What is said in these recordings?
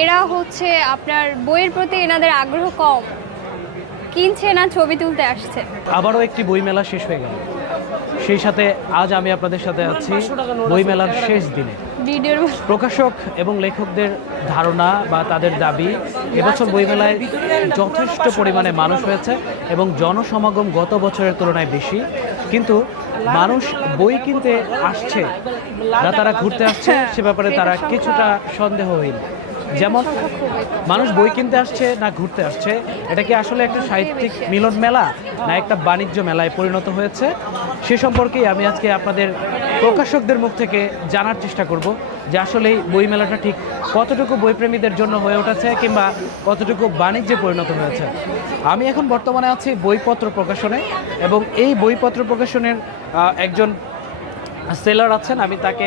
এরা হচ্ছে আপনার বইয়ের প্রতি এনাদের আগ্রহ কম। কিনছে না ছবি তুলতে আসছে। আবারও একটি বইমেলা শেষ হয়ে গেল। সেই সাথে আজ আমি আপনাদের সাথে আছি বইমেলার শেষ দিনে। প্রকাশক এবং লেখকদের ধারণা বা তাদের দাবি এবছর বইমেলায় যথেষ্ট পরিমাণে মানুষ হয়েছে এবং জনসমাগম গত বছরের তুলনায় বেশি। কিন্তু মানুষ বই কিনতে আসছে না তারা ঘুরতে আসছে সে ব্যাপারে তারা কিছুটা সন্দেহহীন। যেমন মানুষ বই কিনতে আসছে না ঘুরতে আসছে, এটা কি আসলে একটা সাহিত্যিক মিলন মেলা না একটা বাণিজ্য মেলায় পরিণত হয়েছে? সে সম্পর্কেই আমি আজকে আপনাদের প্রকাশকদের মুখ থেকে জানার চেষ্টা করব যে আসলে এই বই মেলাটা ঠিক কতটুকু বইপ্রেমীদের জন্য হয়ে উঠেছে কিংবা কতটুকু বাণিজ্যে পরিণত হয়েছে। আমি এখন বর্তমানে আছি বইপত্র প্রকাশনে এবং এই বইপত্র প্রকাশনের একজন সেলার আছেন, আমি তাকে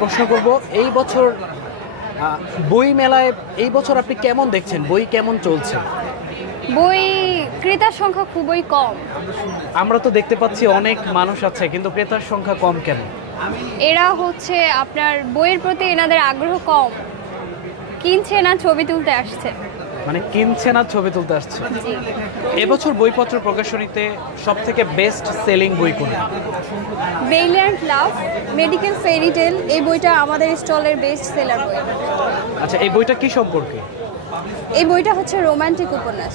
প্রশ্ন করব। এই বছর বই মেলায় এই বছর আপনি কেমন দেখছেন? বই কেমন চলছে? বই ক্রেতার সংখ্যা খুবই কম। আমরা তো দেখতে পাচ্ছি অনেক মানুষ আছে কিন্তু ক্রেতার সংখ্যা কম কেন? এরা হচ্ছে আপনার বইয়ের প্রতি এনাদের আগ্রহ কম। কিনছে না ছবি তুলতে আসছে। মানে কিনছে না ছবি তুলতে আসছে। এবছর বইপত্র প্রকাশনীতে সব থেকে বেস্ট সেলিং বই কোনটা? Brilliant love medical fairy tale এই বইটা আমাদের স্টলের বেস্ট সেলার বই। আচ্ছা এই বইটা কি সম্পর্কে? এই বইটা হচ্ছে রোমান্টিক উপন্যাস।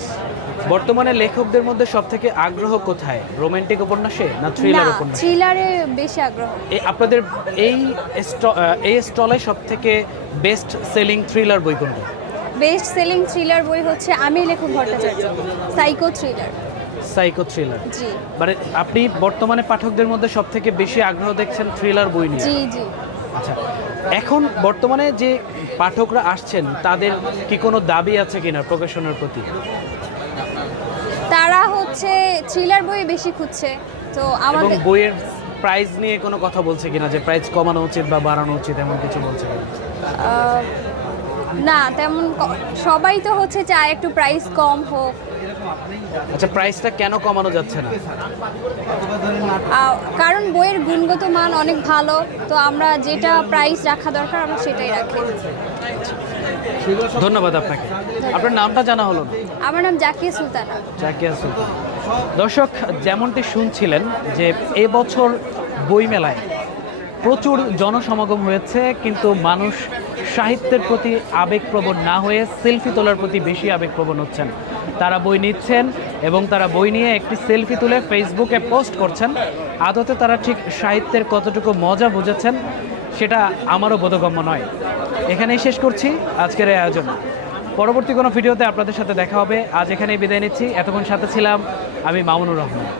বর্তমানে লেখকদের মধ্যে সব থেকে আগ্রহ কোথায়? রোমান্টিক উপন্যাসে না থ্রিলার উপন্যাস? থ্রিলারে বেশি আগ্রহ। এই আপনাদের এই এই স্টলে সব থেকে বেস্ট সেলিং থ্রিলার বই কোনটা? বেস্ট সেলিং থ্রিলার বই হচ্ছে আমি লেখক Bhattacharya psycho thriller. Psycho thriller. জি। মানে আপনি বর্তমানে পাঠকদের মধ্যে সব থেকে বেশি আগ্রহ দেখছেন থ্রিলার বই নিয়ে? জি জি। আচ্ছা এখন বর্তমানে যে পাঠকরা আসছেন তাদের কি কোনো দাবি আছে কিনা প্রকাশনের প্রতি? তারা হচ্ছে থ্রিলার বই বেশি খুঁজছে। তো আমাদের বইয়ের প্রাইস নিয়ে কোনো কথা বলছে কিনা? যে প্রাইস কমানো উচিত বা বাড়ানো উচিত এমন কিছু বলছে কিনা? না তেমন সবাই তো হচ্ছে চায় একটু প্রাইস কম হোক। আচ্ছা প্রাইসটা কেন কমানো যাচ্ছে না? কারণ বইয়ের গুণগত মান অনেক ভালো তো আমরা যেটা প্রাইস রাখা দরকার আমরা সেটাই রাখি। ধন্যবাদ আপনাকে। আপনার নামটা জানা হলো না? আমার নাম জাকিয়া সুলতানা। জাকিয়া সুলতান। দর্শক যেমনটি শুনছিলেন যে এবছর বইমেলায় প্রচুর জনসমাগম হয়েছে কিন্তু মানুষ সাহিত্যের প্রতি আবেগপ্রবণ না হয়ে সেলফি তোলার প্রতি বেশি আবেগপ্রবণ হচ্ছেন। তারা বই নিচ্ছেন এবং তারা বই নিয়ে একটি সেলফি তুলে ফেসবুকে পোস্ট করছেন। আদতে তারা ঠিক সাহিত্যের কতটুকু মজা বুঝেছেন, সেটা আমারও বোধগম্য নয়। এখানেই শেষ করছি আজকের এই আয়োজন। পরবর্তী কোনো ভিডিওতে আপনাদের সাথে দেখা হবে। আজ এখানেই বিদায় নিচ্ছি। এতক্ষণ সাথে ছিলাম আমি মামুনুর রহমান।